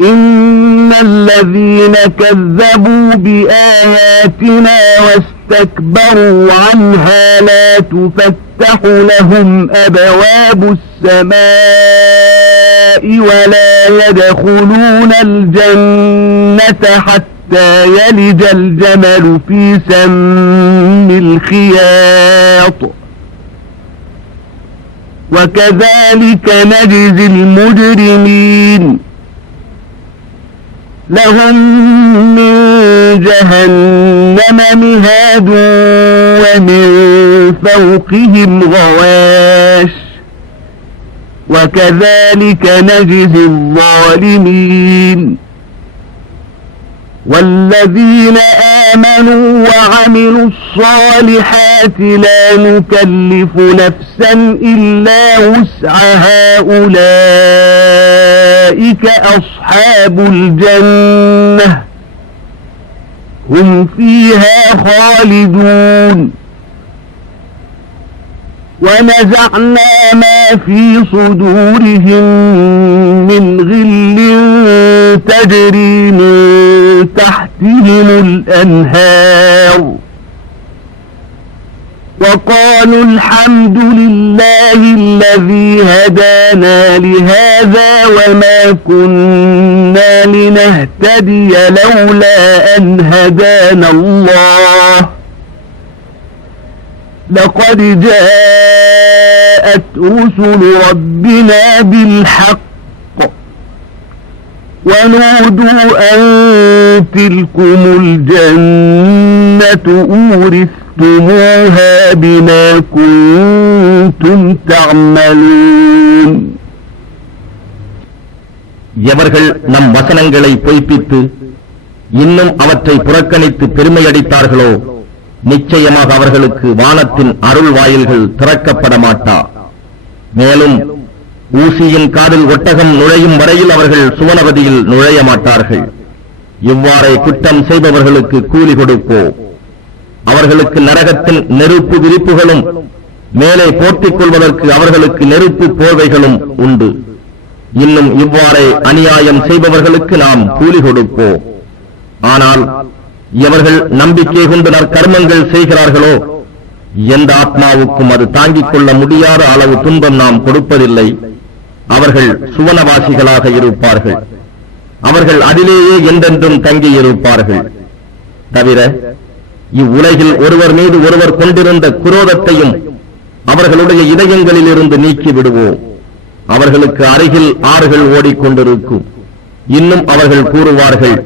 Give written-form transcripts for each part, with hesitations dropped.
إن الذين كذبوا بآياتنا واستكبروا عنها لا تفتح لهم أبواب السماء ولا يدخلون الجنة حتى يلج الجمل في سم الخياط وكذلك نجزي المجرمين لهم من جهنم مهاد ومن فوقهم غواش وكذلك نجزي الظالمين والذين آمنوا وعملوا الصالحات لا نكلف نفسا إلا وسعها أولئك أصحاب الجنة هم فيها خالدون ونزعنا ما في صدورهم من غل تجري من تحتهم الأنهار وقالوا الحمد لله الذي هدانا لهذا وما كنا لنهتدي لولا أن هدانا الله لقد جاءت رسل ربنا بالحق ونودوا أن تلكم الجنة أورثتموها بما كنتم تعملون எவர்கள் நம் வசனங்களை பொய்ப்பித்து இன்னும் அவற்றை புறக்கணித்து பெருமையடித்தார்களோ நிச்சயமாக அவர்களுக்கு வானத்தின் அருள் வாயில்கள் திறக்கப்பட மாட்டா. மேலும் ஊசியின் காதில் ஒட்டகம் நுழையும் வரையில் அவர்கள் சுவனவதியில் நுழைய மாட்டார்கள். இவ்வாறே குற்றம் செய்பவர்களுக்கு கூலி கொடுப்போம். அவர்களுக்கு நரகத்தின் நெருப்பு விரிப்புகளும் மேலே போர்த்திக் கொள்வதற்கு அவர்களுக்கு நெருப்பு போர்வைகளும் உண்டு. இன்னும் இவ்வாறே அநியாயம் செய்பவர்களுக்கு நாம் கூலி கொடுப்போம். ஆனால் எவர்கள் நம்பிக்கை கொண்டு நற்கர்மங்கள் செய்கிறார்களோ எந்த ஆத்மாவுக்கும் அது தாங்கிக் கொள்ள முடியாத அளவு துன்பம் நாம் கொடுப்பதில்லை. அவர்கள் சுவனவாசிகளாக இருப்பார்கள். அவர்கள் அதிலேயே என்றென்றும் தங்கியிருப்பார்கள். தவிர இவ்வுலகில் ஒருவர் மீது ஒருவர் கொண்டிருந்த குரோதத்தையும் அவர்களுடைய இதயங்களில் இருந்து நீக்கி விடுவோம். அவர்களுக்கு அருகில் ஆறுகள் ஓடிக்கொண்டிருக்கும். இன்னும் அவர்கள் கூறுவார்கள்,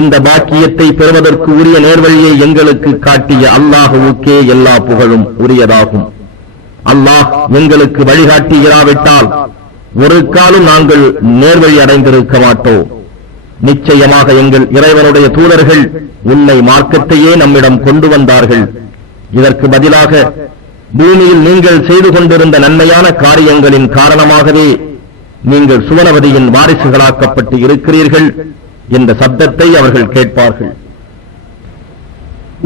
இந்த பாக்கியத்தை பெறுவதற்கு உரிய நேர்வழியை எங்களுக்கு காட்டிய அல்லாஹுவுக்கே எல்லா புகழும் உரியதாகும். அல்லாஹ் எங்களுக்கு வழிகாட்டி இராவிட்டால் ஒரு காலம் நாங்கள் நேர்வழி அடைந்திருக்க மாட்டோம். நிச்சயமாக எங்கள் இறைவனுடைய தூதர்கள் உண்மை மார்க்கத்தையே நம்மிடம் கொண்டு வந்தார்கள். இதற்கு பதிலாக பூமியில் நீங்கள் செய்து கொண்டிருந்த நன்மையான காரியங்களின் காரணமாகவே நீங்கள் சுவனவதியின் வாரிசுகளாக்கப்பட்டு இருக்கிறீர்கள் என்ற சப்தத்தை அவர்கள் கேட்பார்கள்.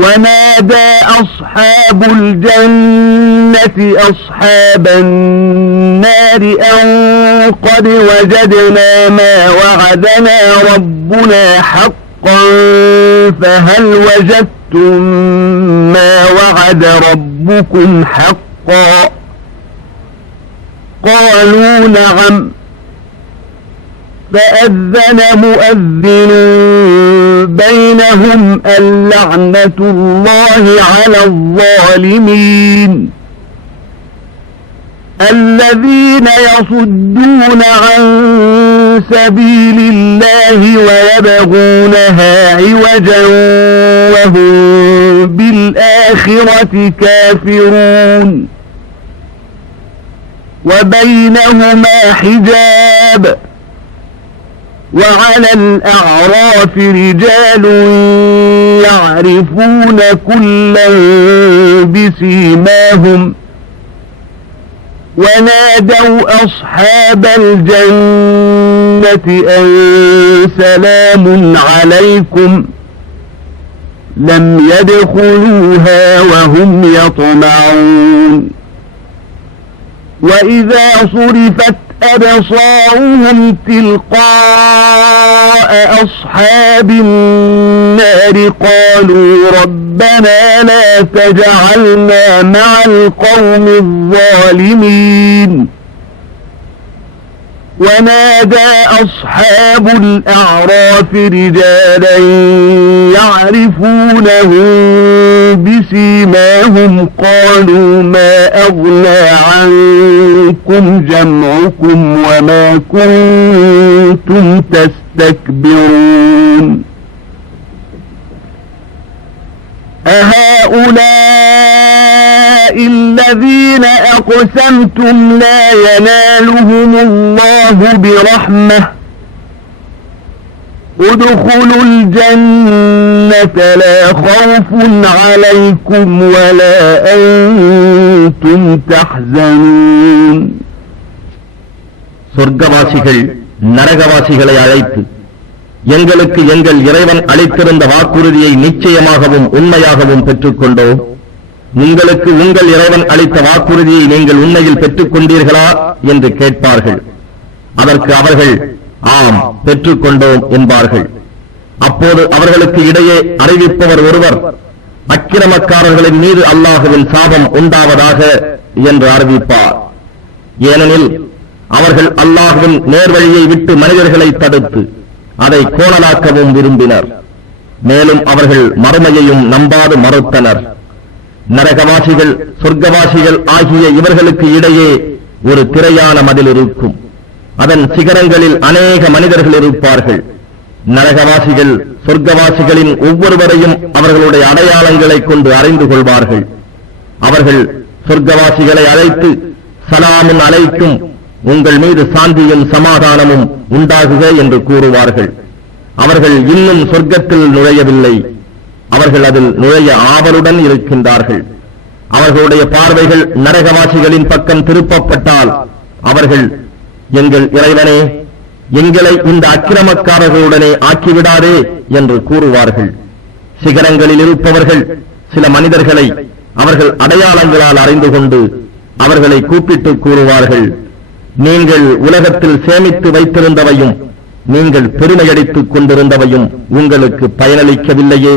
ونادى أصحاب الجنة أصحاب النار أن قد وجدنا ما وعدنا ربنا حقا فهل وجدتم ما وعد ربكم حقا قالوا نعم فأذن مؤذن بينهم اللعنة الله على الظالمين الذين يصدون عن سبيل الله ويبغونها عوجا وهم بالآخرة كافرون وبينهما حجاب وعلى الأعراف رجال يعرفون كلا بسيماهم ونادوا أصحاب الجنة أن سلام عليكم لم يدخلوها وهم يطمعون وإذا صرفت أبصارهم تلقاء أصحاب النار قالوا ربنا لا تجعلنا مع القوم الظالمين ونادى أصحاب الأعراف رجالا يعرفونهم بسيماهم قالوا ما أغنى عنكم جمعكم وما كنتم تستكبرون أهؤلاء الذين أقسمتم لا ينالهم الله برحمة ادخلوا الجنة لا خوف عليكم ولا أنتم تحزنون சொர்க்கவாசிகள் நரகவாசிகளை அழைத்து எங்களுக்கு எங்கள் இறைவன் அளித்திருந்த வாக்குறுதியை நிச்சயமாகவும் உண்மையாகவும் பெற்றுக்கொண்டோம். உங்களுக்கு உங்கள் இறைவன் அளித்த வாக்குறுதியை நீங்கள் உண்மையில் பெற்றுக் கொண்டீர்களா என்று கேட்பார்கள். அதற்கு அவர்கள் ஆம் பெற்றுக்கொண்டோம் என்பார்கள். அப்போது அவர்களுக்கு இடையே அறிவிப்பவர் ஒருவர் அக்கிரமக்காரர்களின் மீது அல்லாஹுவின் சாபம் உண்டாவதாக என்று அறிவிப்பார். ஏனெனில் அவர்கள் அல்லாஹுவின் நேர்வழியை விட்டு மனிதர்களை தடுத்து அதை கோணலாக்கவும் விரும்பினர். மேலும் அவர்கள் மறுமையையும் நம்பாது மறுத்தனர். நரகவாசிகள் சொர்க்கவாசிகள் ஆகிய இவர்களுக்கு இடையே ஒரு திரையான மதில் இருக்கும். அதன் சிகரங்களில் அநேக மனிதர்கள் இருப்பார்கள். நரகவாசிகள் சொர்க்கவாசிகளின் ஒவ்வொருவரையும் அவர்களுடைய அடையாளங்களை கொண்டு அறிந்து கொள்வார்கள். அவர்கள் சொர்க்கவாசிகளை அழைத்து சலாமுன் அலைக்கும், உங்கள் மீது சாந்தியும் சமாதானமும் உண்டாகுக என்று கூறுவார்கள். அவர்கள் இன்னும் சொர்க்கத்தில் நுழையவில்லை. அவர்கள் அதில் நுழைய ஆவலுடன் இருக்கின்றார்கள். அவர்களுடைய பார்வைகள் நரகவாசிகளின் பக்கம் திருப்பப்பட்டால் அவர்கள், எங்கள் இறைவனே, எங்களை இந்த அக்கிரமக்காரர்களுடனே ஆக்கிவிடாதே என்று கூறுவார்கள். சிகரங்களில் இருப்பவர்கள் சில மனிதர்களை அவர்கள் அடையாளங்களால் அறிந்து கொண்டு அவர்களை கூப்பிட்டு கூறுவார்கள், நீங்கள் உலகத்தில் சேமித்து வைத்திருந்தவையும் நீங்கள் பெருமையடித்துக் கொண்டிருந்தவையும் உங்களுக்கு பயனளிக்கவில்லையே.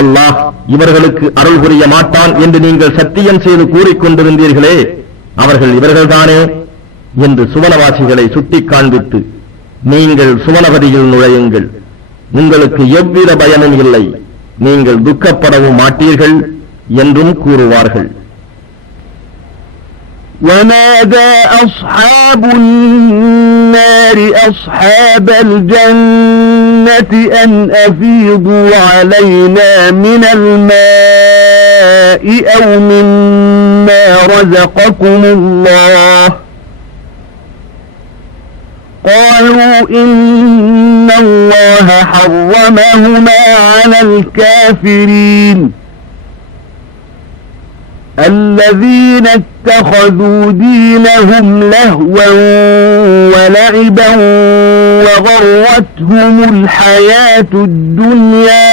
அல்லாஹ் இவர்களுக்கு அருள் புரிய மாட்டான் என்று நீங்கள் சத்தியம் செய்து கூறிக்கொண்டிருந்தீர்களே, அவர்கள் இவர்கள்தானே என்று சுவனவாசிகளை சுட்டிக் காண்பித்து, நீங்கள் சுவனபதியில் நுழையுங்கள், உங்களுக்கு எவ்வித பயமும் இல்லை, நீங்கள் துக்கப்படவும் மாட்டீர்கள் என்றும் கூறுவார்கள். ونادى أصحاب النار أصحاب الجنة أن أفيضوا علينا من الماء أو مما رزقكم الله قالوا إن الله حرمهما على الكافرين الذين اتخذوا دينهم لهوا ولعبا وغرتهم الحياة الدنيا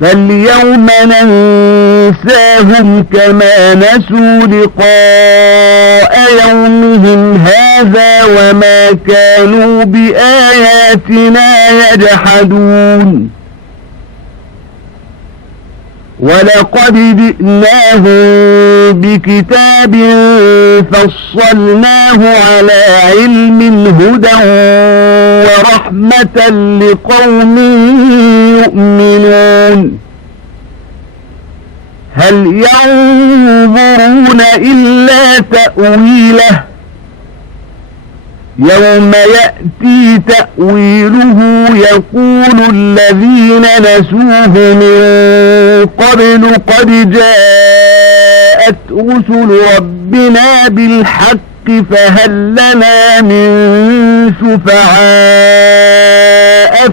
فاليوم ننساهم كما نسوا لقاء يومهم هذا وما كانوا بآياتنا يجحدون ولقد جئناهم بكتاب فصلناه على علم هدى ورحمة لقوم يؤمنون هل ينظرون إلا تأويله يوم يأتي تأويله يقول الذين نسوه من قبل قد جاءت رسل ربنا بالحق فهل لنا من شفعاء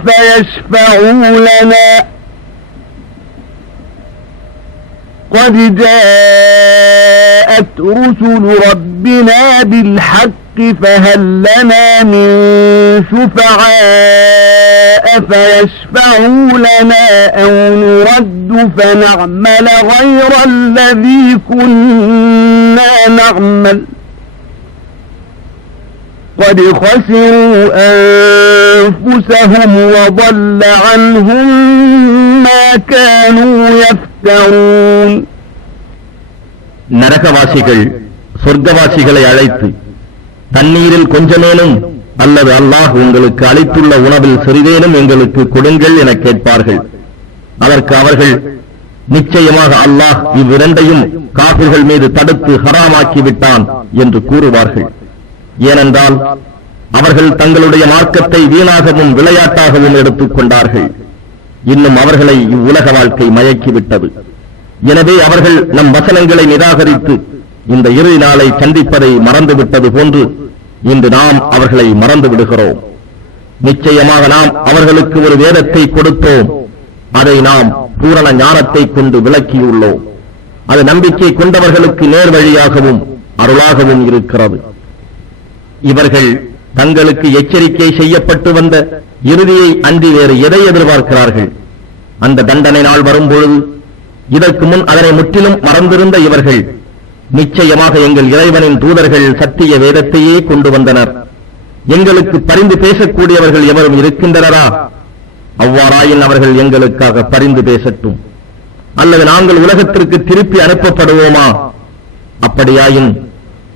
فيشفعوا لنا قد جاءت رسل ربنا بالحق فهل لنا من شفعاء فيشفعوا لنا أو نرد فنعمل غير الذي كنا نعمل قد خسروا أنفسهم وضل عنهم ما كانوا يفترون. நரகவாசிகள் சொர்க்கவாசிகளை அழைத்து தண்ணீரில் கொஞ்சமேனும் அல்லது அல்லாஹ் உங்களுக்கு அளித்துள்ள உணவில் சிறிதேனும் எங்களுக்கு கொடுங்கள் என கேட்பார்கள். அதற்கு அவர்கள், நிச்சயமாக அல்லாஹ் இவ்விரண்டையும் காபிர்கள் மீது தடுத்து ஹராமாக்கி விட்டான் என்று கூறுவார்கள். ஏனென்றால் அவர்கள் தங்களுடைய மார்க்கத்தை வீணாகவும் விளையாட்டாகவும் எடுத்துக் கொண்டார்கள். இன்னும் அவர்களை இவ்வுலக வாழ்க்கை மயக்கிவிட்டது. எனவே அவர்கள் நம் வசனங்களை நிராகரித்து இந்த இறுதி நாளை சந்திப்பதை மறந்துவிட்டது போன்று இன்று நாம் அவர்களை மறந்து விடுகிறோம். நிச்சயமாக நாம் அவர்களுக்கு ஒரு வேதத்தை கொடுத்தோம். அதை நாம் பூரண ஞானத்தை கொண்டு விளக்கியுள்ளோம். அது நம்பிக்கை கொண்டவர்களுக்கு நேர்வழியாகவும் அருளாகவும் இருக்கிறது. இவர்கள் தங்களுக்கு எச்சரிக்கை செய்யப்பட்டு வந்த இறுதியை அன்றி வேறு எதை எதிர்பார்க்கிறார்கள்? அந்த தண்டனை நாள் வரும்பொழுது இதற்கு முன் அதனை முற்றிலும் மறந்திருந்த இவர்கள், நிச்சயமாக எங்கள் இறைவனின் தூதர்கள் சத்திய வேதத்தையே கொண்டு வந்தனர், எங்களுக்கு பரிந்து பேசக்கூடியவர்கள் எவரும் இருக்கின்றனரா? அவ்வாறாயின் அவர்கள் எங்களுக்காக பரிந்து பேசட்டும். அல்லது நாங்கள் உலகத்திற்கு திருப்பி அனுப்பப்படுவோமா? அப்படியாயின்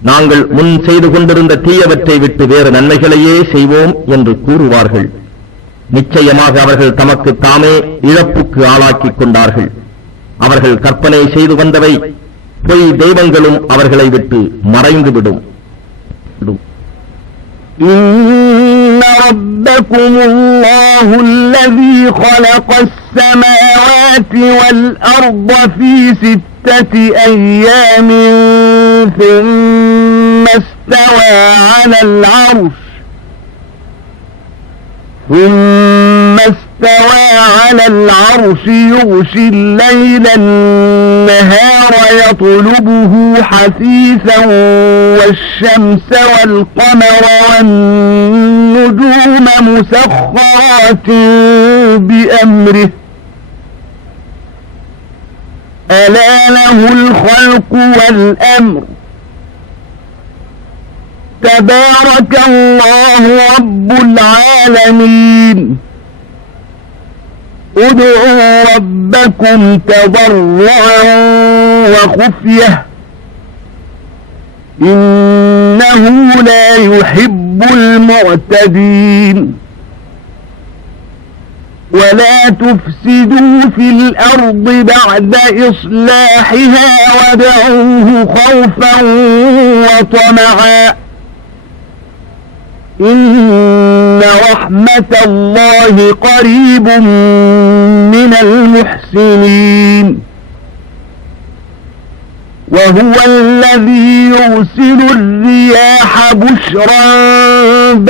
நாங்கள் முன் செய்து கொண்டிருந்த தீயவற்றை விட்டு வேறு நன்மைகளையே செய்வோம் என்று கூறுவார்கள். நிச்சயமாக அவர்கள் தமக்கு தாமே இழப்புக்கு ஆளாக்கிக் கொண்டார்கள். அவர்கள் கற்பனை செய்து வந்தவை பொய் தெய்வங்களும் அவர்களை விட்டு மறைந்துவிடும். إن ربكم الله الذي خلق السماوات والأرض في 6 أيام ثم استوى على العرش يغشي الليل النهار يطلبه حثيثا والشمس والقمر والنجوم مسخرات بأمره ألا له الخلق والأمر تبارك الله رب العالمين ادعوا ربكم تضرعا وخفية إنه لا يحب المعتدين ولا تفسدوا في الأرض بعد إصلاحها وادعوه خوفا وطمعا إن رحمة الله قريب من المحسنين وهو الذي يرسل الرياح بشرا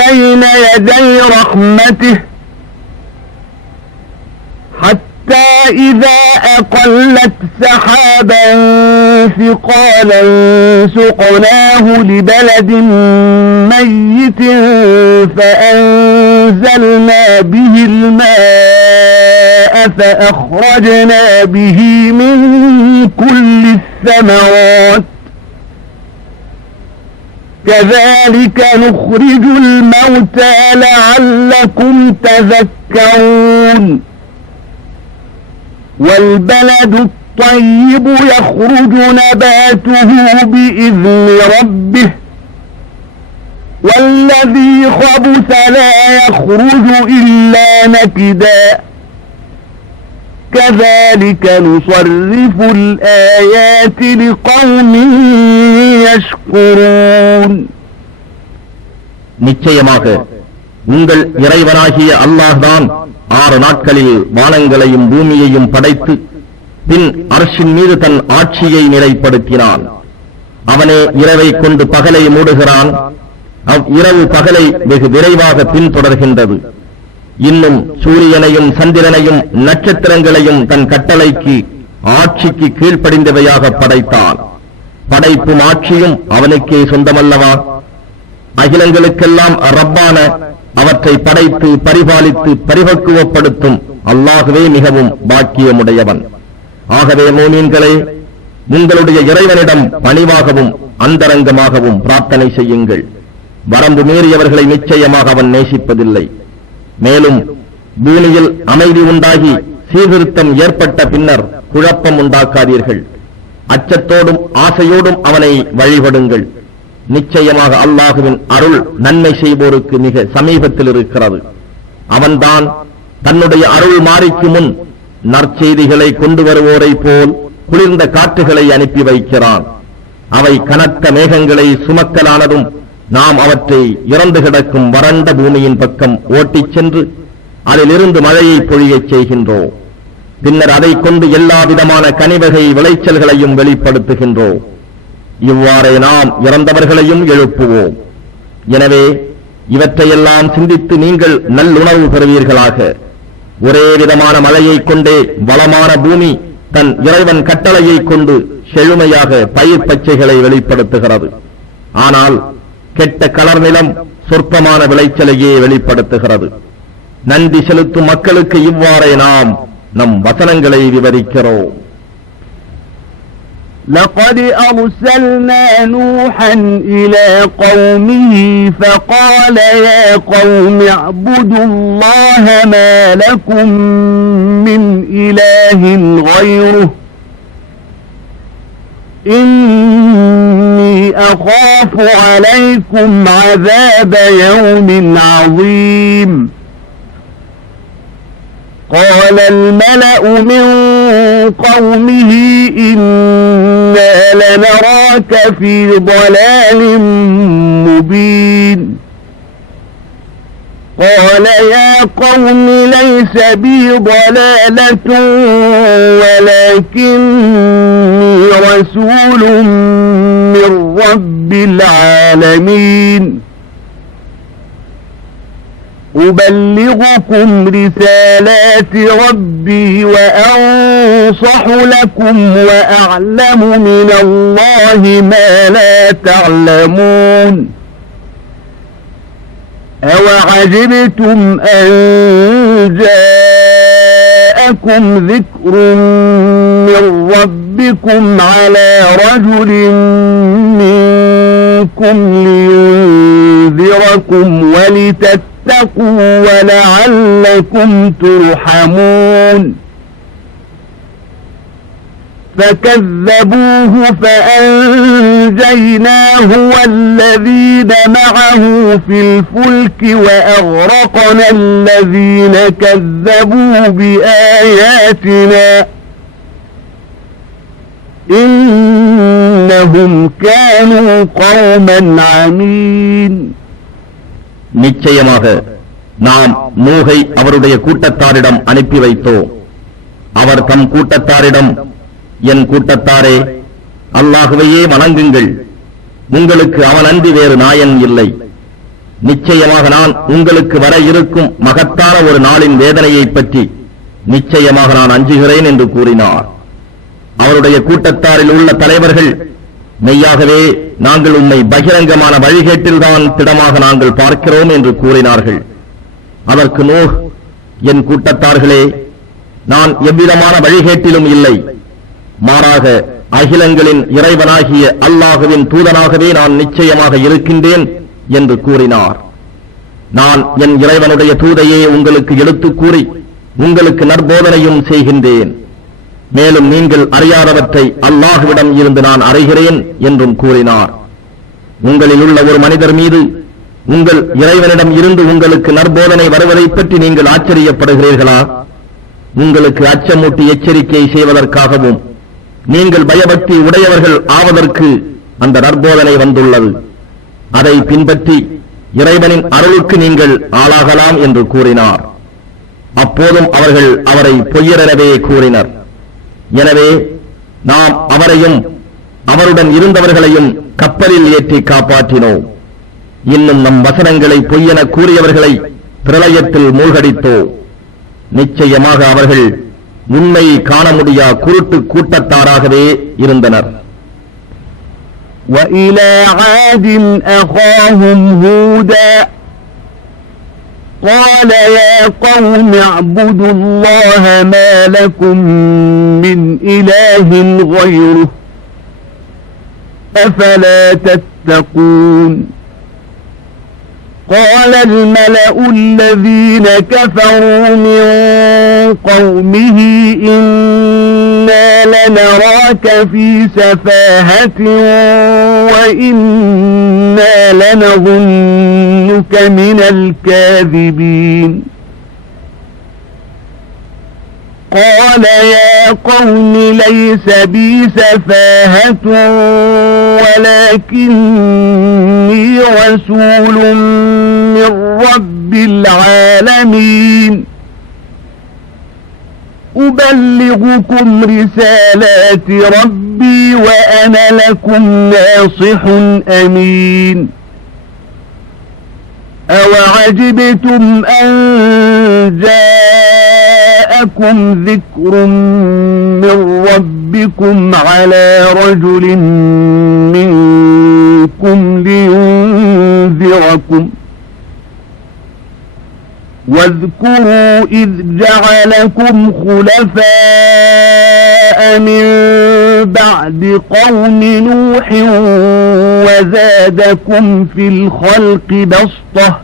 بين يدي رحمته حتى إذا أقلت سحابا ثقالا سقناه لبلد ميت فأنزلنا به الماء فأخرجنا به من كل الثمرات كذلك نخرج الموتى لعلكم تذكرون والبلد الطيب يخرج نباته بإذن ربه والذي خبث لا يخرج إلا نكدا كذلك نصرف الآيات لقوم يشكرون. நிச்சயமாக உங்கள் இறைவனாகிய அல்லாஹ்தான் 6 நாட்களில் வானங்களையும் பூமியையும் படைத்து பின் அர்ஷின் மீது தன் ஆட்சியை நிலைப்படுத்தினான். அவனே இரவை கொண்டு பகலை மூடுகிறான். இரவு பகலை வெகு விரைவாக பின்தொடர்கின்றது. இன்னும் சூரியனையும் சந்திரனையும் நட்சத்திரங்களையும் தன் கட்டளைக்கு ஆட்சிக்கு கீழ்ப்படிந்தவையாக படைத்தான். படைப்பும் ஆட்சியும் அவனுக்கே சொந்தமல்லவா? அகிலங்களுக்கெல்லாம் ரப்பான அவற்றை படைத்து பரிபாலித்து பரிபக்குவப்படுத்தும் அல்லாஹ்வே மிகவும் பாக்கியமுடையவன். ஆகவே மோமீன்களே, உங்களுடைய இறைவனிடம் பணிவாகவும் அந்தரங்கமாகவும் பிரார்த்தனை செய்யுங்கள். வரம்பு மீறியவர்களை நிச்சயமாக அவன் நேசிப்பதில்லை. மேலும் பூமியில் அமைதி உண்டாகி சீர்திருத்தம் ஏற்பட்ட பின்னர் குழப்பம் உண்டாக்காதீர்கள். அச்சத்தோடும் ஆசையோடும் அவனை வழிபடுங்கள். நிச்சயமாக அல்லாஹுவின் அருள் நன்மை செய்வோருக்கு மிக சமீபத்தில் இருக்கிறது. அவன்தான் தன்னுடைய அருள் மாறிக்கு முன் நற்செய்திகளை கொண்டு வருவோரை போல் குளிர்ந்த காற்றுகளை அனுப்பி வைக்கிறான். அவை கனத்த மேகங்களை சுமக்கலானதும் நாம் அவற்றை இறந்து கிடக்கும் வறண்ட பூமியின் பக்கம் ஓட்டிச் சென்று அதிலிருந்து மழையை பொழியச் செய்கின்றோம். பின்னர் அதைக் கொண்டு எல்லா விதமான கனிவகை விளைச்சல்களையும் வெளிப்படுத்துகின்றோம். இவ்வாறே நாம் இறந்தவர்களையும் எழுப்புவோம். எனவே இவற்றையெல்லாம் சிந்தித்து நீங்கள் நல்லுணர்வு பெறுவீர்களாக. ஒரே விதமான மழையைக் கொண்டே வளமான பூமி தன் இறைவன் கட்டளையை கொண்டு செழுமையாக பயிர் பச்சைகளை வெளிப்படுத்துகிறது. ஆனால் கெட்ட கலர் நிலம் சொற்பமான விளைச்சலையே வெளிப்படுத்துகிறது. நன்றி செலுத்தும் மக்களுக்கு இவ்வாறே நாம் நம் வசனங்களை விவரிக்கிறோம். لقد أرسلنا نوحا إلى قومه فقال يا قوم اعبدوا الله ما لكم من إله غيره إني أخاف عليكم عذاب يوم عظيم. قال الملأ من قومه إنا لنراك في ضلال مبين. قال يا قوم ليس بي ضلالة ولكني رسول من رب العالمين أبلغكم رسالات ربي وأنصح لكم وأعلم من الله ما لا تعلمون أوعجبتم أن جاءكم ذكر من ربكم على رجل منكم لينذركم ولتتقوا ولعلكم ترحمون. فكذبوه فأنجيناه والذين معه في الفلك وأغرقنا الذين كذبوا بآياتنا إنهم كانوا قوما عمين. நிச்சயமாக நாம் நூகை அவருடைய கூட்டத்தாரிடம் அனுப்பி வைத்தோம். அவர் தம் கூட்டத்தாரிடம், என் கூட்டத்தாரே, அல்லாஹுவையே வணங்குங்கள். உங்களுக்கு அவனன்றி வேறு நாயன் இல்லை. நிச்சயமாக நான் உங்களுக்கு வர இருக்கும் மகத்தான ஒரு நாளின் வேதனையைப் பற்றி நிச்சயமாக நான் அஞ்சுகிறேன் என்று கூறினார். அவருடைய கூட்டத்தாரில் உள்ள தலைவர்கள், மெய்யாகவே நாங்கள் உம்மை பகிரங்கமான வழிகேட்டில்தான் திடமாக நாங்கள் பார்க்கிறோம் என்று கூறினார்கள். அதற்கு நூஹ், என் கூட்டத்தார்களே, நான் எவ்விதமான வழிகேட்டிலும் இல்லை. மாறாக அகிலங்களின் இறைவனாகிய அல்லாஹுவின் தூதனாகவே நான் நிச்சயமாக இருக்கின்றேன் என்று கூறினார். நான் என் இறைவனுடைய தூதையே உங்களுக்கு எடுத்துக் கூறி உங்களுக்கு நற்போதனையும் செய்கின்றேன். மேலும் நீங்கள் அறியாதவற்றை அல்லாஹுவிடம் இருந்து நான் அறிகிறேன் என்றும் கூறினார். உங்களில் உள்ள ஒரு மனிதர் மீது உங்கள் இறைவனிடம் இருந்து உங்களுக்கு நற்போதனை வருவதைப் பற்றி நீங்கள் ஆச்சரியப்படுகிறீர்களா? உங்களுக்கு அச்சமூட்டி எச்சரிக்கை செய்வதற்காகவும் நீங்கள் பயபக்தி உடையவர்கள் ஆவதற்கு அந்த நற்போதனை வந்துள்ளது. அதை பின்பற்றி இறைவனின் அருளுக்கு நீங்கள் ஆளாகலாம் என்று கூறினார். அப்போதும் அவர்கள் அவரை பொய்யரெனவே கூறினர். எனவே நாம் அவரையும் அவருடன் இருந்தவர்களையும் கப்பலில் ஏற்றி காப்பாற்றினோம். இன்னும் நம் வசனங்களை பொய்யென கூறியவர்களை பிரளயத்தில் மூழ்கடித்தோம். நிச்சயமாக அவர்கள் உண்மையை காண முடியா குருட்டு கூட்டத்தாராகவே இருந்தனர். وَإِلَى عَادٍ أَخَاهُمْ هُودًا قَالَ يَا قَوْمِ اعْبُدُوا اللَّهَ مَا لَكُمْ مِنْ إِلَٰهٍ غَيْرُهُ أَفَلَا تَتَّقُونَ قال الملأ الذين كفروا من قومه إنا لنراك في سفاهة وإنا لنظنك من الكاذبين قال يا قوم ليس بي سفاهة ولكني رسول من رب العالمين أبلغكم رسالات ربي وأنا لكم ناصح أمين أوعجبتم أن جاءكم ذكر من ربكم على رجل منكم لينذركم واذكروا إذ جعلكم خلفاء من بعد قوم نوح وزادكم في الخلق بسطة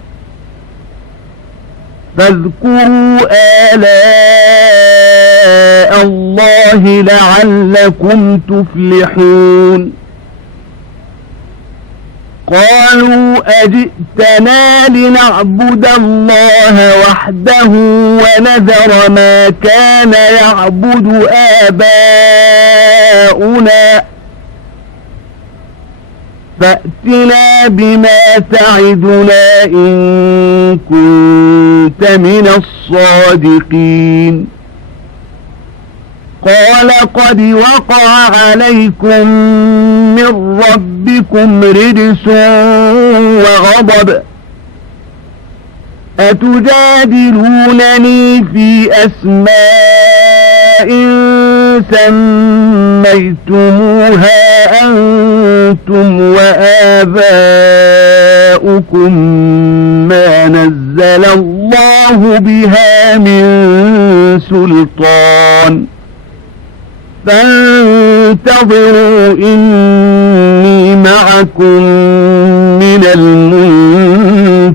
فاذكروا آلاء الله لعلكم تفلحون قالوا أجئتنا لنعبد الله وحده ونذر ما كان يعبد آباؤنا فأتنا بما تعدنا إن كنت من الصادقين قال قد وقع عليكم من ربكم رجس وغضب أتجادلونني في أسماء سميتموها أنتم وآباؤكم ما نزل الله بها من سلطان فانتظروا إني معكم من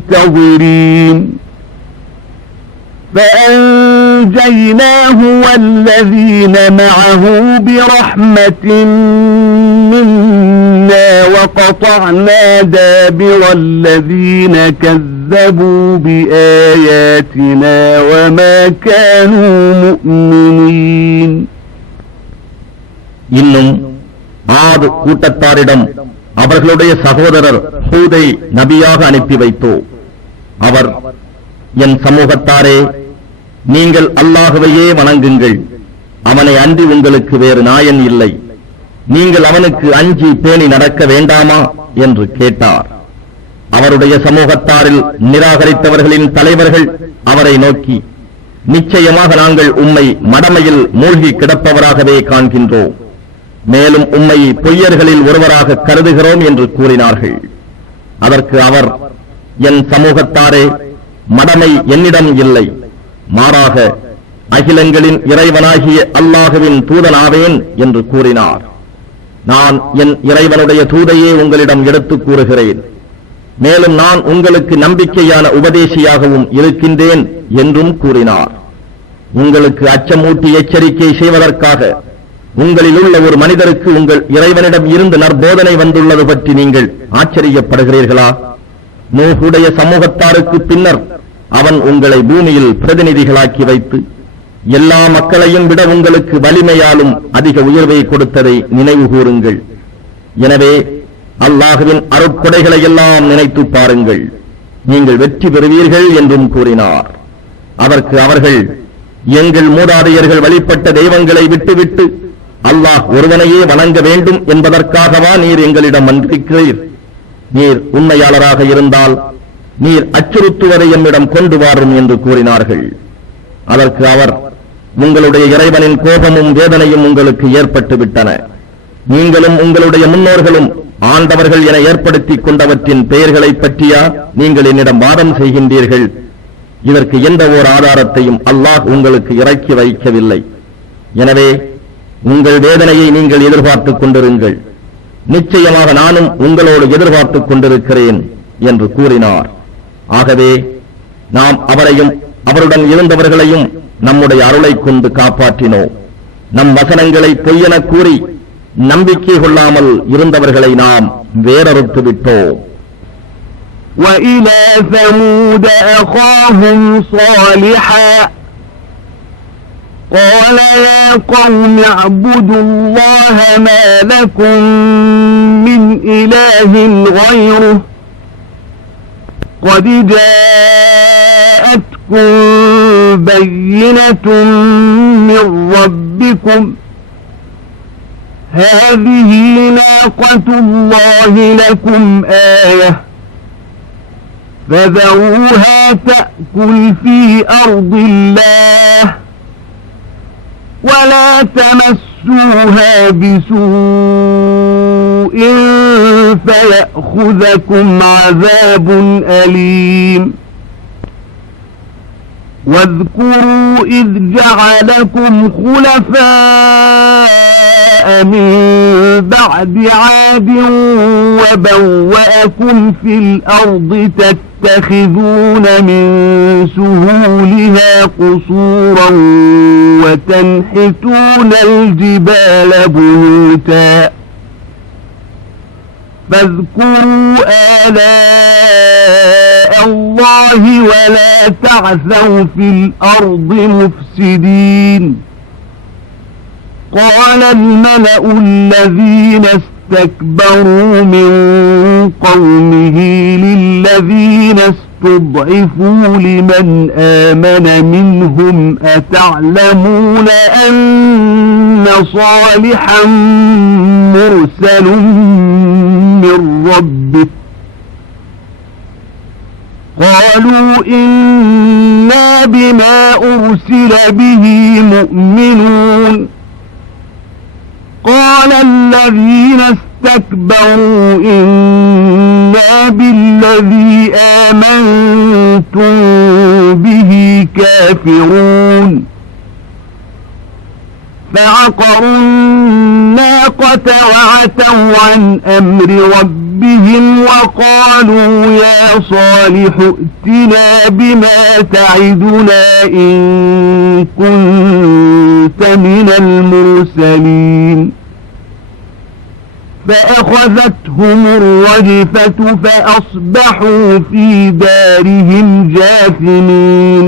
المنتظرين فأنجيناه والذين معه برحمة منا وقطعنا دابر الذين كذبوا بآياتنا وما كانوا مؤمنين இன்னும் ஆத் கூட்டத்தாரிடம் அவர்களுடைய சகோதரர் ஹூதை நபியாக அனுப்பி வைத்தோ அவர் என் சமூகத்தாரே நீங்கள் அல்லாஹ்வையே வணங்குங்கள் அவனை அன்றி உங்களுக்கு வேறு நாயன் இல்லை நீங்கள் அவனுக்கு அஞ்சி பேணி நடக்க வேண்டாமா என்று கேட்டார் அவருடைய சமூகத்தாரில் நிராகரித்தவர்களின் தலைவர்கள் அவரை நோக்கி நிச்சயமாக நாங்கள் உம்மை மடமையில் மூழ்கி கிடப்பவராகவே காண்கின்றோம் மேலும் உம்மை பொய்யர்களில் ஒருவராக கருதுகிறோம் என்று கூறினார்கள் அதற்கு அவர் என் சமூகத்தாரே மடமை என்னிடம் இல்லை மாறாக அகிலங்களின் இறைவனாகிய அல்லாஹுவின் தூதனாவேன் என்று கூறினார் நான் என் இறைவனுடைய தூதையே உங்களிடம் எடுத்துக் கூறுகிறேன் மேலும் நான் உங்களுக்கு நம்பிக்கையான உபதேசியாகவும் இருக்கின்றேன் என்றும் கூறினார் உங்களுக்கு அச்சமூட்டி எச்சரிக்கை செய்வதற்காக உங்களில் உள்ள ஒரு மனிதருக்கு உங்கள் இறைவனிடம் இருந்து நற்போதனை வந்துள்ளது பற்றி நீங்கள் ஆச்சரியப்படுகிறீர்களா நூஹுடைய சமூகத்தாருக்கு பின்னர் அவன் உங்களை பூமியில் பிரதிநிதிகளாக்கி வைத்து எல்லா மக்களையும் விட உங்களுக்கு வலிமையாலும் அதிக உயர்வை கொடுத்ததை நினைவு கூறுங்கள் எனவே அல்லாஹுவின் அருட்கொடைகளை எல்லாம் நினைத்து பாருங்கள் நீங்கள் வெற்றி பெறுவீர்கள் என்றும் கூறினார் அதற்கு அவர்கள் எங்கள் மூதாதையர்கள் வழிபட்ட தெய்வங்களை விட்டுவிட்டு அல்லாஹ் ஒருவனையே வணங்க வேண்டும் என்பதற்காகவா நீர் எங்களிடம் வந்திருக்கிறீர் நீர் உண்மையாளராக இருந்தால் நீர் அச்சுறுத்துவதை என்னிடம் கொண்டு வாரும் என்று கூறினார்கள் அதற்கு அவர் உங்களுடைய இறைவனின் கோபமும் வேதனையும் உங்களுக்கு ஏற்பட்டு விட்டன நீங்களும் உங்களுடைய முன்னோர்களும் ஆண்டவர்கள் என ஏற்படுத்திக் கொண்டவற்றின் பெயர்களை பற்றியா நீங்கள் என்னிடம் வாதம் செய்கின்றீர்கள் இதற்கு எந்த ஓர் ஆதாரத்தையும் அல்லாஹ் உங்களுக்கு இறக்கி வைக்கவில்லை எனவே உங்கள் வேதனையை நீங்கள் எதிர்பார்த்துக் கொண்டிருங்கள் நிச்சயமாக நானும் உங்களோடு எதிர்பார்த்துக் கொண்டிருக்கிறேன் என்று கூறினார் ஆகவே நாம் அவரையும் அவருடன் இருந்தவர்களையும் நம்முடைய அருளைக் கொண்டு காப்பாற்றினோம். நம் வசனங்களை பொய்யென கூறி நம்பிக்கை கொள்ளாமல் இருந்தவர்களை நாம் வேறறுத்து விட்டோம். وَإِلَى ثَمُودَ أَخَاهُمْ صَالِحًا قَالَ يَا قَوْمِ اعْبُدُوا اللَّهَ مَا لَكُمْ مِنْ إِلَٰهٍ غَيْرُهُ قَدْ جَاءَتْكُمْ بَيِّنَةٌ مِّن رَّبِّكُمْ هَٰذِهِ نَاقَةُ اللَّهِ لَكُمْ آيَةً فَذَرُوهَا تَأْكُلْ فِي أَرْضِ اللَّهِ وَلَا تَمَسُّوهَا بِسُوءٍ فَيَأْخُذَكُمْ عَذَابٌ أَلِيمٌ وَاذْكُرُوا إِذْ جَعَلَكُمْ خُلَفَاءَ مِنْ بَعْدِ عَادٍ وَبَوَّأَكُمْ فِي الْأَرْضِ تَتَّخِذُونَ مِنْ سُهُولِهَا قُصُورًا وَتَنْحِتُونَ الْجِبَالَ بُيُوتًا فاذكروا آلاء الله ولا تعثوا في الأرض مفسدين قال الملأ الذين استكبروا من قومه للذين استضعفوا لمن آمن منهم أتعلمون أن صالحا مرسل من ربه قالوا إنا بما أرسل به مؤمنون قال الذين استكبروا إنا بالذي آمنتم به كافرون فعقروا الناقة وعتوا عن أمر ربهم وقالوا يا صالح ائتنا بما تعدنا إن كنت من المرسلين فأخذتهم الرجفة فأصبحوا في دارهم جاثمين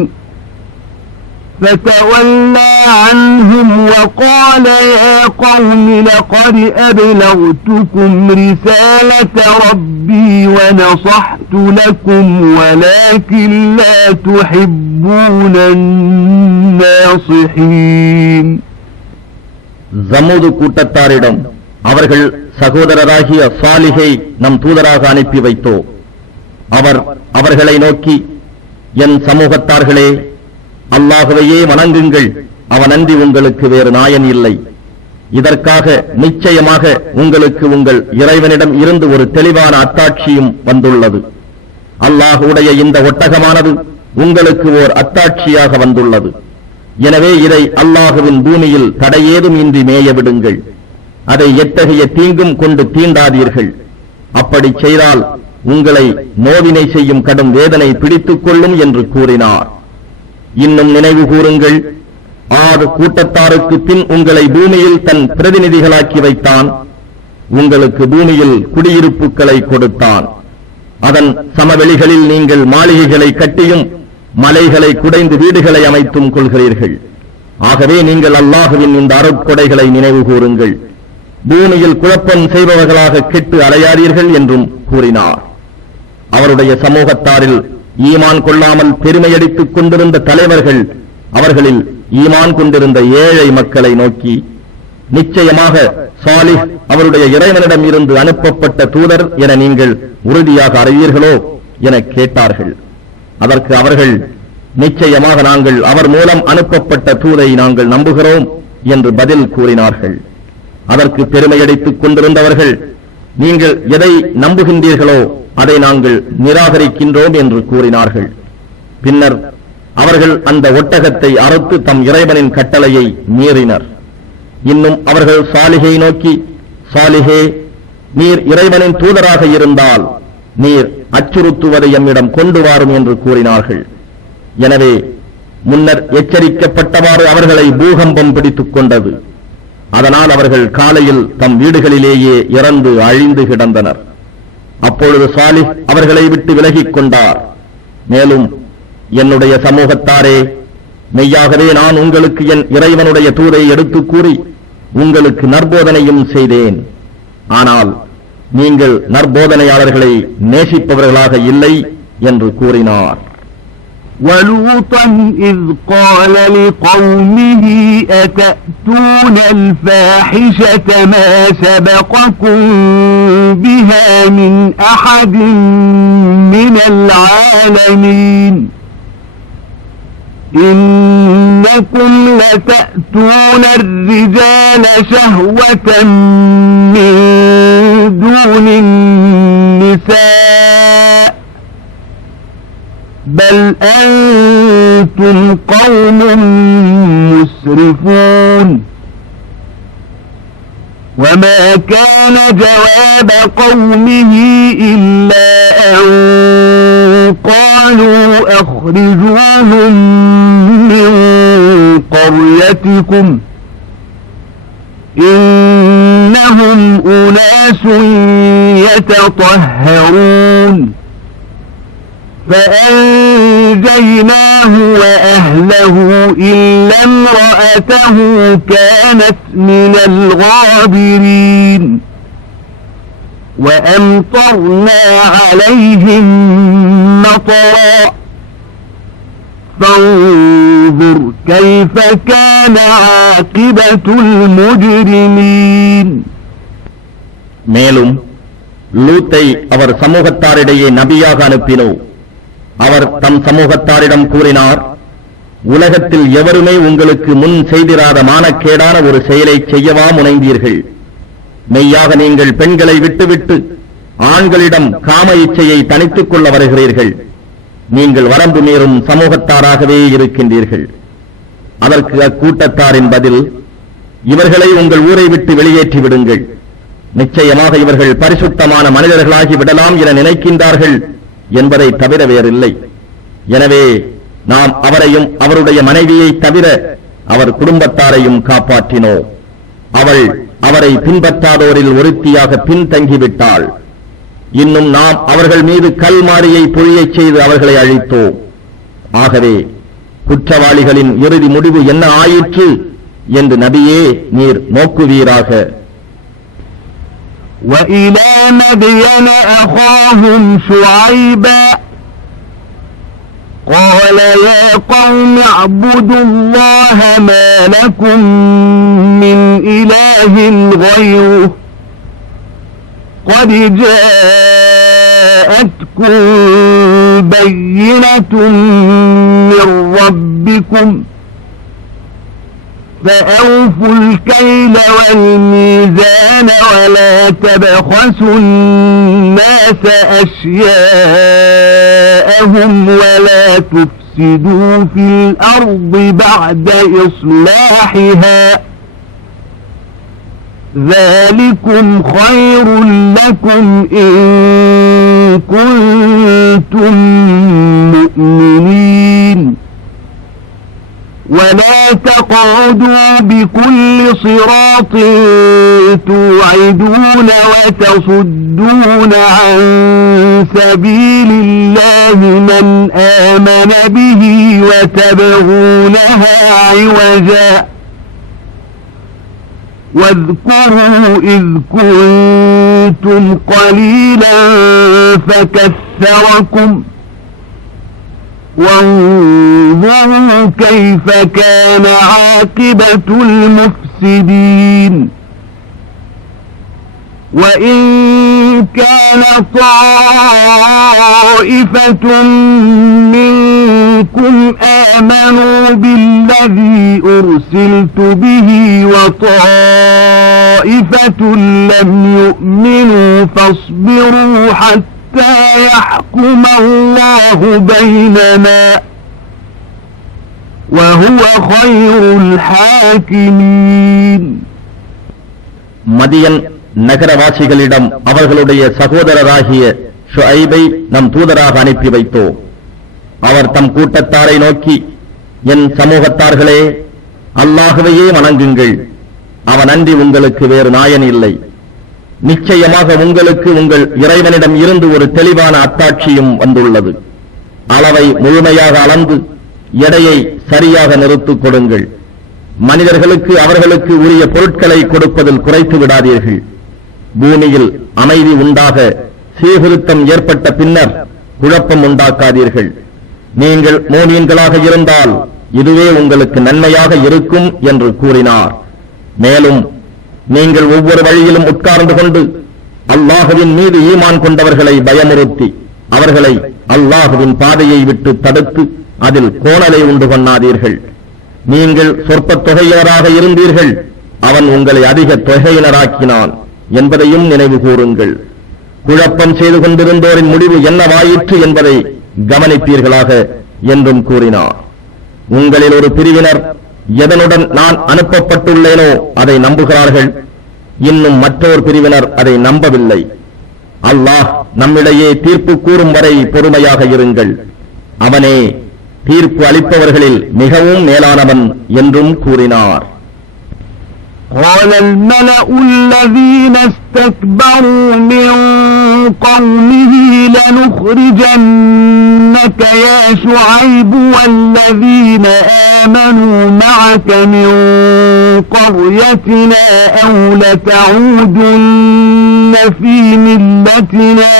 فتولى عنهم وقال يا قوم لقد أبلغتكم رسالة ربي ونصحت لكم ولكن لا تحبون الناصحين. ஜமூது கூட்டத்தாரிடம் அவர்கள் சகோதரராகிய சாலிஹை நம் தூதராக அனுப்பி வைத்தோ. அவர் அவர்களை நோக்கி, என் சமூகத்தார்களே, அல்லாஹுவையே வணங்குங்கள், அவனன்றி உங்களுக்கு வேறு நாயன் இல்லை. இதற்காக நிச்சயமாக உங்களுக்கு உங்கள் இறைவனிடம் இருந்து ஒரு தெளிவான அத்தாட்சியும் வந்துள்ளது. அல்லாஹுடைய இந்த ஒட்டகமானது உங்களுக்கு ஓர் அத்தாட்சியாக வந்துள்ளது. எனவே இதை அல்லாஹுவின் பூமியில் தடையேதும் இன்றி மேய விடுங்கள். அதை எத்தகைய தீங்கும் கொண்டு தீண்டாதீர்கள். அப்படி செய்தால் உங்களை நோவினை செய்யும் கடும் வேதனை பிடித்துக் கொள்ளும் என்று கூறினார். இன்னும் நினைவு கூறுங்கள், ஆறு கூட்டத்தாருக்கு பின் உங்களை பூமியில் தன் பிரதிநிதிகளாக்கி வைத்தான். உங்களுக்கு பூமியில் குடியிருப்புகளை கொடுத்தான். அதன் சமவெளிகளில் நீங்கள் மாளிகைகளை கட்டியும் மலைகளை குடைந்து வீடுகளை அமைத்தும் கொள்கிறீர்கள். ஆகவே நீங்கள் அல்லாஹுவின் இந்த அருட்கொடைகளை நினைவு கூறுங்கள். பூமியில் குழப்பம் செய்பவர்களாக கெட்டு அலையாதீர்கள் என்றும் கூறினார். அவருடைய சமூகத்தாரில் ஈமான் கொள்ளாமல் பெருமையடித்துக் கொண்டிருந்த தலைவர்கள் அவர்களில் ஈமான் கொண்டிருந்த ஏழை மக்களை நோக்கி, நிச்சயமாக சாலிஹ் அவருடைய இறைவனிடம் இருந்து அனுப்பப்பட்ட தூதர் என நீங்கள் உறுதியாக அறிவீர்களோ என கேட்டார்கள். அதற்கு அவர்கள், நிச்சயமாக நாங்கள் அவர் மூலம் அனுப்பப்பட்ட தூதை நாங்கள் நம்புகிறோம் என்று பதில் கூறினார்கள். அதற்கு பெருமையடித்துக் கொண்டிருந்தவர்கள், நீங்கள் எதை நம்புகின்றீர்களோ அதை நாங்கள் நிராகரிக்கின்றோம் என்று கூறினார்கள். பின்னர் அவர்கள் அந்த ஒட்டகத்தை அறுத்து தம் இறைவனின் கட்டளையை மீறினர். இன்னும் அவர்கள் சாலிஹை நோக்கி, சாலிஹே, நீர் இறைவனின் தூதராக இருந்தால் நீர் அச்சுறுத்துவதை எம்மிடம் கொண்டு வாரும் என்று கூறினார்கள். எனவே முன்னர் எச்சரிக்கப்பட்டவாறு அவர்களை பூகம்பம் பிடித்துக் கொண்டது. அதனால் அவர்கள் காலையில் தம் வீடுகளிலேயே இறந்து அழிந்து கிடந்தனர். அப்பொழுது சாலிஹ் அவர்களை விட்டு விலகிக் கொண்டார். மேலும், என்னுடைய சமூகத்தாரே, மெய்யாகவே நான் உங்களுக்கு என் இறைவனுடைய தூதை எடுத்துக் கூறி உங்களுக்கு நற்போதனையும் செய்தேன். ஆனால் நீங்கள் நற்போதனையாளர்களை நேசிப்பவர்களாக இல்லை என்று கூறினார். وَلُوطًا إِذْ قَالَ لِقَوْمِهِ أَتَأْتُونَ الْفَاحِشَةَ مَا سَبَقَكُم بِهَا مِنْ أَحَدٍ مِنَ الْعَالَمِينَ إِنَّكُمْ لَتَأْتُونَ الرِّجَالَ شَهْوَةً مِنْ دُونِ النِّسَاءِ بل أنتم قوم مسرفون وما كان جواب قومه إلا أن قالوا أخرجوهم من قريتكم إنهم أناس يتطهرون فأنجيناه وأهله إلا امرأته كانت من الغابرين وأمطرنا عليهم مطرا فانظر كيف كان عاقبة المجرمين. மேலும் லூத்தை அவர் சமூகத்தாரிடையே நபியாக அனுப்பினோம். அவர் தம் சமூகத்தாரிடம் கூறினார், உலகத்தில் எவருமே உங்களுக்கு முன் செய்திராத மானக்கேடான ஒரு செயலை செய்யவா முனைந்தீர்கள்? மெய்யாக நீங்கள் பெண்களை விட்டுவிட்டு ஆண்களிடம் காம இச்சையை தணித்துக் கொள்ள வருகிறீர்கள். நீங்கள் வரம்பு மீறும் சமூகத்தாராகவே இருக்கின்றீர்கள். அதற்கு அக்கூட்டத்தாரின் பதில், இவர்களை உங்கள் ஊரை விட்டு வெளியேற்றி விடுங்கள். நிச்சயமாக இவர்கள் பரிசுத்தமான மனிதர்களாகி விடலாம் என நினைக்கின்றார்கள் என்பதை தவிர வேறில்லை. எனவே நாம் அவரையும் அவருடைய மனைவியை தவிர அவர் குடும்பத்தாரையும் காப்பாற்றினோம். அவள் அவரை பின்பற்றாதோரில் ஒருத்தியாக பின்தங்கிவிட்டாள். இன்னும் நாம் அவர்கள் மீது கல்மாரியை பொழியச் செய்து அவர்களை அழித்தோம். ஆகவே குற்றவாளிகளின் இறுதி முடிவு என்ன ஆயிற்று என்று நபியே நீர் நோக்குவீராக. وَإِلَى مَدْيَنَ أَخَاهُمْ شُعَيْبًا قَالَ يَا قَوْمِ اعْبُدُوا اللَّهَ مَا لَكُمْ مِنْ إِلَٰهٍ غَيْرُهُ قَدْ جَاءَتْكُمْ بَيِّنَةٌ مِّن رَّبِّكُمْ فأوفوا الكيل والميزان ولا تبخسوا الناس أشياءهم ولا تفسدوا في الأرض بعد إصلاحها ذلكم خير لكم إن كنتم مؤمنين ولا تقعدوا بكل صراط توعدون وتصدون عن سبيل الله من آمن به وتبغونها عوجا واذكروا إذ كنتم قليلا فكثركم وانظروا كيف كان عاقبة المفسدين وإن كان طائفة منكم آمنوا بالذي أرسلت به وطائفة لم يؤمنوا فاصبروا حتى يحكم الله بيننا وهو خير الحاكمين. மதியன் நகரவாசிகளிடம் அவர்களுடைய சகோதரராகிய ஷுஐபை நம் தூதராக அனுப்பி வைத்தோம். அவர் தம் கூட்டத்தாரை நோக்கி, என் சமூகத்தார்களே, அல்லாஹ்வையே வணங்குங்கள், அவன் அன்றி உங்களுக்கு வேறு நாயன் இல்லை. நிச்சயமாக உங்களுக்கு உங்கள் இறைவனிடம் இருந்து ஒரு தெளிவான அத்தாட்சியும் வந்துள்ளது. அளவை முழுமையாக அளந்து எடையை சரியாக நிறுத்திக் கொடுங்கள். மனிதர்களுக்கு அவர்களுக்கு உரிய பொருட்களை கொடுப்பதில் குறைத்து விடாதீர்கள். பூமியில் அமைதி உண்டாக சீர்திருத்தம் ஏற்பட்ட பின்னர் குழப்பம் உண்டாக்காதீர்கள். நீங்கள் மூமீன்களாக இருந்தால் இதுவே உங்களுக்கு நன்மையாக இருக்கும் என்று கூறினார். மேலும் நீங்கள் ஒவ்வொரு வழியிலும் உட்கார்ந்து கொண்டு அல்லாஹுவின் மீது ஈமான் கொண்டவர்களை பயமுறுத்தி அவர்களை அல்லாஹுவின் பாதையை விட்டு தடுத்து அதில் கோணலை உண்டு பண்ணாதீர்கள். நீங்கள் சொற்ப தொகையினராக இருந்தீர்கள், அவன் உங்களை அதிக தொகையினராக்கினான் என்பதையும் நினைவு கூறுங்கள். குழப்பம் செய்து கொண்டிருந்தோரின் முடிவு என்னவாயிற்று என்பதை கவனிப்பீர்களாக என்றும் கூறினார். உங்களில் ஒரு பிரிவினர் எதனுடன் நான் அனுப்பப்பட்டுள்ளேனோ அதை நம்புகிறார்கள், இன்னும் மற்றொரு பிரிவினர் அதை நம்பவில்லை. அல்லாஹ் நம்மிடையே தீர்ப்பு கூறும் வரை பொறுமையாக இருங்கள், அவனே தீர்ப்பு அளிப்பவர்களில் மிகவும் மேலானவன் என்றும் கூறினார். قال الملأ الذين استكبروا من قومه لنخرجنك يا شعيب والذين آمنوا معك من قريتنا أو لتعودن في ملتنا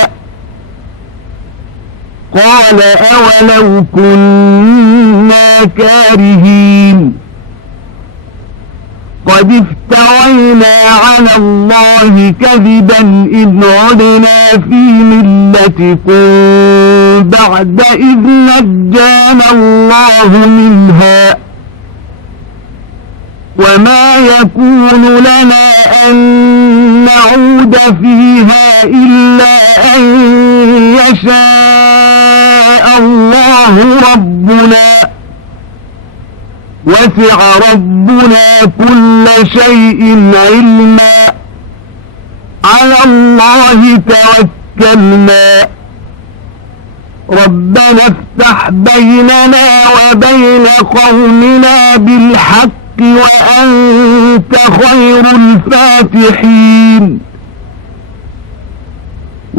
قال أولو كنا كارهين قد افترينا على الله كذبا إذ عدنا في ملتكم بعد إذ نجانا الله منها وما يكون لنا أن نعود فيها إلا أن يشاء الله ربنا وسع ربنا كل شيء علما على الله توكلنا ربنا افتح بيننا وبين قومنا بالحق وأنت خير الفاتحين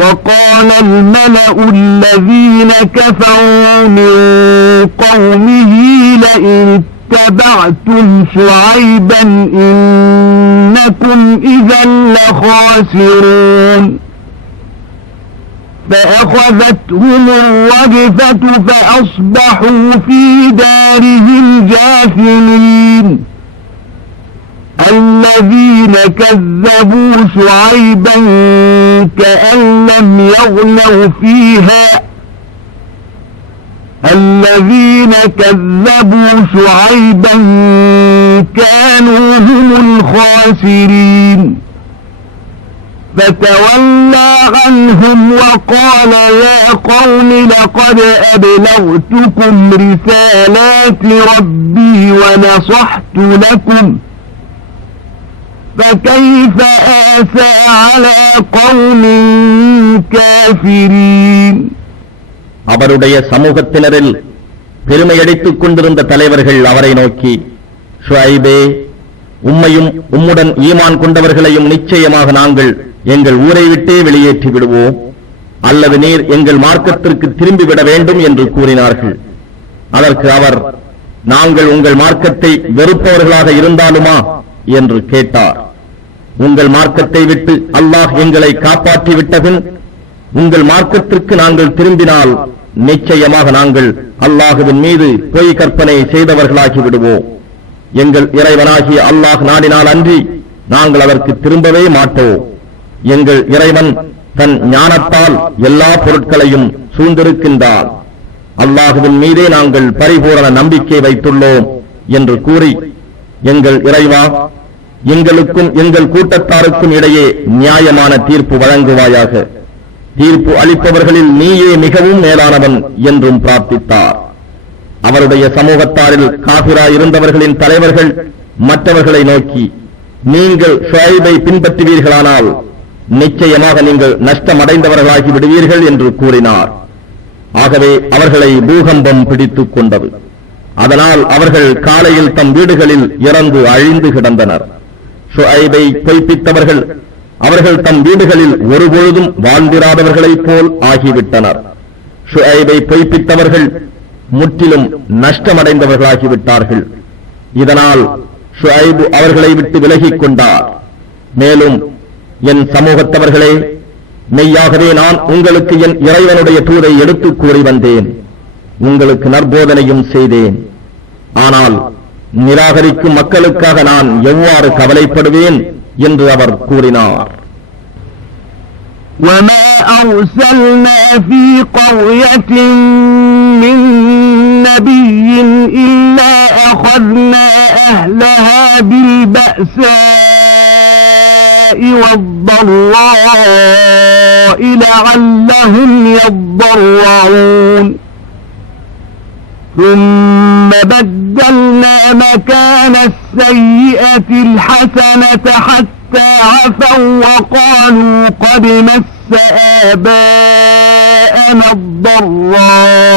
وقال الملأ الذين كفروا من قومه لئن اتبعتم شعيبا إنكم إذا لخاسرون فأخذتهم الرجفة فأصبحوا في دارهم جاثمين الذين كذبوا شعيبا كأن لم يغنوا فيها الذين كذبوا شعيبا كانوا هم الخاسرين فتولى عنهم وقال يا قوم لقد أبلغتكم رسالات ربي ونصحت لكم فكيف آسى على قوم كافرين அவருடைய சமூகத்தினரில் பெருமையடித்துக் கொண்டிருந்த தலைவர்கள் அவரை நோக்கி, ஷுஐபே, உம்மையும் உம்முடன் ஈமான் கொண்டவர்களையும் நிச்சயமாக நாங்கள் எங்கள் ஊரை விட்டே வெளியேற்றி விடுவோம், அல்லது நீர் எங்கள் மார்க்கத்திற்கு திரும்பிவிட வேண்டும் என்று கூறினார்கள். அதற்கு அவர், நாங்கள் உங்கள் மார்க்கத்தை வெறுப்பவர்களாக இருந்தாலுமா என்று கேட்டார். உங்கள் மார்க்கத்தை விட்டு அல்லாஹ் எங்களை காப்பாற்றி விட்டபின் உங்கள் மார்க்கத்திற்கு நாங்கள் திரும்பினால் நிச்சயமாக நாங்கள் அல்லாஹுவின் மீது பொய் கற்பனை செய்தவர்களாகி விடுவோம். எங்கள் இறைவனாகிய அல்லாஹ் நாடினால் அன்றி நாங்கள் அதற்கு திரும்பவே மாட்டோம். எங்கள் இறைவன் தன் ஞானத்தால் எல்லா பொருட்களையும் சூழ்ந்திருக்கின்றான். அல்லாஹுவின் மீதே நாங்கள் பரிபூரண நம்பிக்கை வைத்துள்ளோம் என்று கூறி, எங்கள் இறைவா, எங்களுக்கும் எங்கள் கூட்டத்தாருக்கும் இடையே நியாயமான தீர்ப்பு வழங்குவாயாக, தீர்ப்பு அளிப்பவர்களில் நீயே மிகவும் மேலானவன் என்றும் பிரார்த்தித்தார். அவருடைய சமூகத்தாரில் காபிராய் இருந்தவர்களின் தலைவர்கள் மற்றவர்களை நோக்கி, நீங்கள் ஷுஐபை பின்பற்றுவீர்களானால் நிச்சயமாக நீங்கள் நஷ்டமடைந்தவர்களாகி விடுவீர்கள் என்று கூறினார். ஆகவே அவர்களை பூகம்பம் பிடித்துக் கொண்டது. அதனால் அவர்கள் காலையில் தம் வீடுகளில் இறந்து அழிந்து கிடந்தனர். ஷுஐபை பொய்ப்பித்தவர்கள் அவர்கள் தம் வீடுகளில் ஒருபொழுதும் வாழ்ந்திராதவர்களைப் போல் ஆகிவிட்டனர். ஷுஐபை பொய்ப்பித்தவர்கள் முற்றிலும் நஷ்டமடைந்தவர்களாகிவிட்டார்கள். இதனால் ஷுஐபு அவர்களை விட்டு விலகிக் கொண்டார். மேலும், என் சமூகத்தவர்களே, மெய்யாகவே நான் உங்களுக்கு என் இறைவனுடைய தூதை எடுத்துக் கூறி வந்தேன். உங்களுக்கு நற்போதனையும் செய்தேன். ஆனால் நிராகரிக்கும் மக்களுக்காக நான் எவ்வாறு கவலைப்படுவேன் என்று அவர் கூறினார். وَمَا أَرْسَلْنَا فِي قَرْيَةٍ مِّن نَّبِيٍّ إِلَّا أَخَذْنَا أَهْلَهَا بِالْبَأْسَاءِ وَالضَّرَّاءِ لَعَلَّهُمْ يَضَّرَّعُونَ ثُمَّ بَدَّلْنَا مَكَانَ السَّيِّئَةِ الْحَسَنَةَ حَتَّى عَفَوْا وَقَالُوا قَدْ مَسَّ آبَاءَنَا الضَّرَّاءُ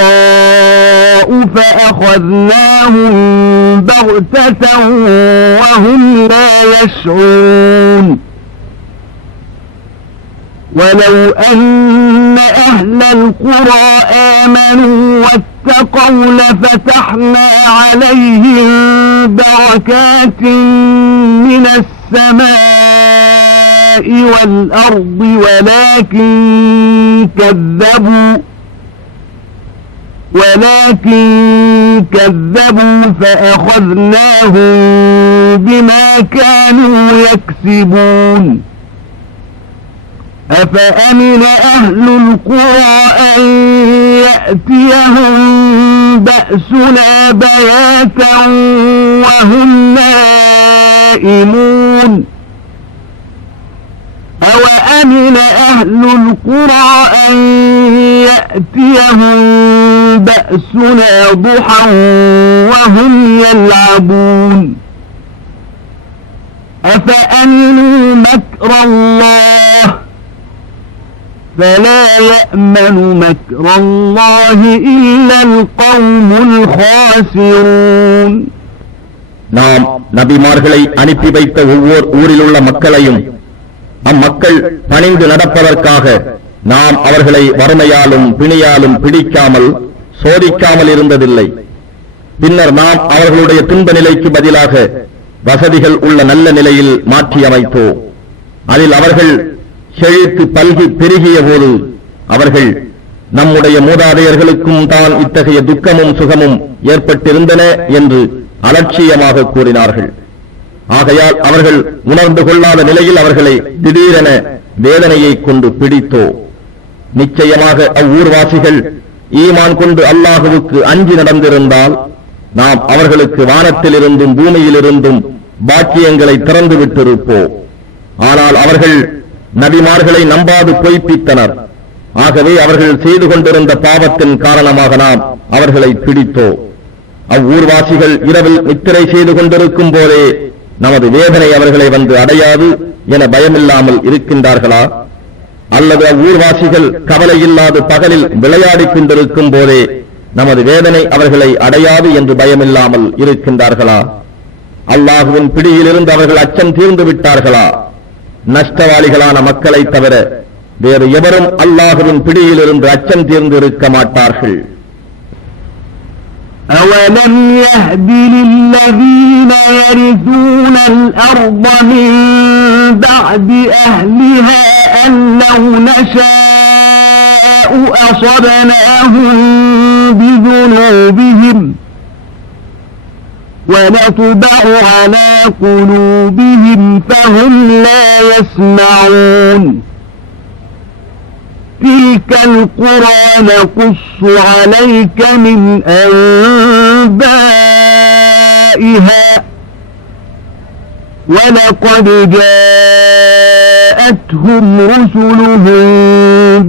وَالسَّرَّاءُ فَأَخَذْنَاهُم بَغْتَةً وَهُمْ لَا يَشْعُرُونَ وَلَوْ أَنَّ أَهْلَ الْقُرَىٰ آمَنُوا وَاتَّقَوْا لَفَتَحْنَا عَلَيْهِم بَرَكَاتٍ مِّنَ السَّمَاءِ وَالْأَرْضِ ولكن كذبوا فأخذناهم بما كانوا يكسبون أفأمن أهل القرى أن يأتيهم بأسنا بياتا وهم نائمون أوأمن أهل القرى أن يأتيهم بأسنا ضحى وهم يلعبون أفأمنوا مكر الله فلا يأمن مكر الله إلا القوم الخاسرون. நாம் நபிமார்களை அனுப்பி வைத்த ஒவ்வொரு ஊரில் உள்ள மக்களையும் அம்மக்கள் பணிந்து நடப்பதற்காக நாம் அவர்களை வறுமையாலும் பிணியாலும் பிடிக்காமல் சோதிக்காமல் இருந்ததில்லை. பின்னர் நாம் அவர்களுடைய துன்ப நிலைக்கு பதிலாக வசதிகள் உள்ள நல்ல நிலையில் மாற்றி அமைத்தோம். அதில் அவர்கள் செழித்து பல்கி பெருகிய போது அவர்கள் நம்முடைய மூதாதையர்களுக்கும் தான் இத்தகைய துக்கமும் சுகமும் ஏற்பட்டிருந்தன என்று அலட்சியமாக கூறினார்கள். ஆகையால் அவர்கள் உணர்ந்து கொள்ளாத நிலையில் அவர்களை திடீரென வேதனையை கொண்டு பிடித்தோ. நிச்சயமாக அவ்வூர்வாசிகள் ஈமான் கொண்டு அல்லாஹுவுக்கு அஞ்சி நடந்திருந்தால் நாம் அவர்களுக்கு வானத்திலிருந்தும் பூமியிலிருந்தும் பாக்கியங்களை திறந்து விட்டிருப்போம். ஆனால் அவர்கள் நபிமார்களை நம்பாது பொய்ப்பித்தனர். ஆகவே அவர்கள் செய்து கொண்டிருந்த பாவத்தின் காரணமாக நாம் அவர்களை பிடித்தோ. அவ்வூர்வாசிகள் இரவில் நித்திரை செய்து கொண்டிருக்கும் போதே நமது வேதனை அவர்களை வந்து அடையாது என பயமில்லாமல் இருக்கின்றார்களா? அல்லது அவ்வூர்வாசிகள் கவலையில்லாது பகலில் விளையாடிக் கொண்டிருக்கும் போதே நமது வேதனை அவர்களை அடையாது என்று பயமில்லாமல் இருக்கின்றார்களா? அல்லாஹுவின் பிடியிலிருந்து அவர்கள் அச்சம் தீர்ந்து விட்டார்களா? நஷ்டவாளிகளான மக்களை தவிர வேறு எவரும் அல்லாஹுவின் பிடியிலிருந்து அச்சம் தீர்ந்து இருக்க மாட்டார்கள். أَوَلَمْ يَهْدِ لِلَّذِينَ يَرِثُونَ الْأَرْضَ مِنْ بَعْدِ أَهْلِهَا أَنْ لَوْ نَشَاءُ أَصَبْنَاهُمْ بِذُنُوبِهِمْ وَنَطْبَعُ عَلَى قُلُوبِهِمْ فَهُمْ لَا يَسْمَعُونَ تِلْكَ الْقُرَى نَقُصُّ عَلَيْكَ مِنْ أَنْبَائِهَا وَلَقَدْ جَاءَتْهُمْ رُسُلُهُم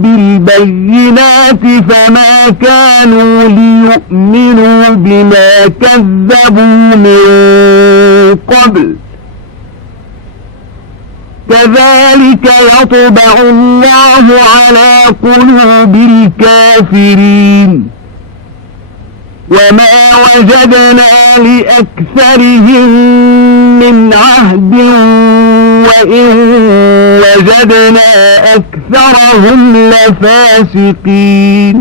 بِالْبَيِّنَاتِ فَمَا كَانُوا لِيُؤْمِنُوا بِمَا كَذَّبُوا مِنْ قَبْلُ كذلك يطبع الله على قلوب الكافرين وما وجدنا لأكثرهم من عهد وإن وجدنا أكثرهم لفاسقين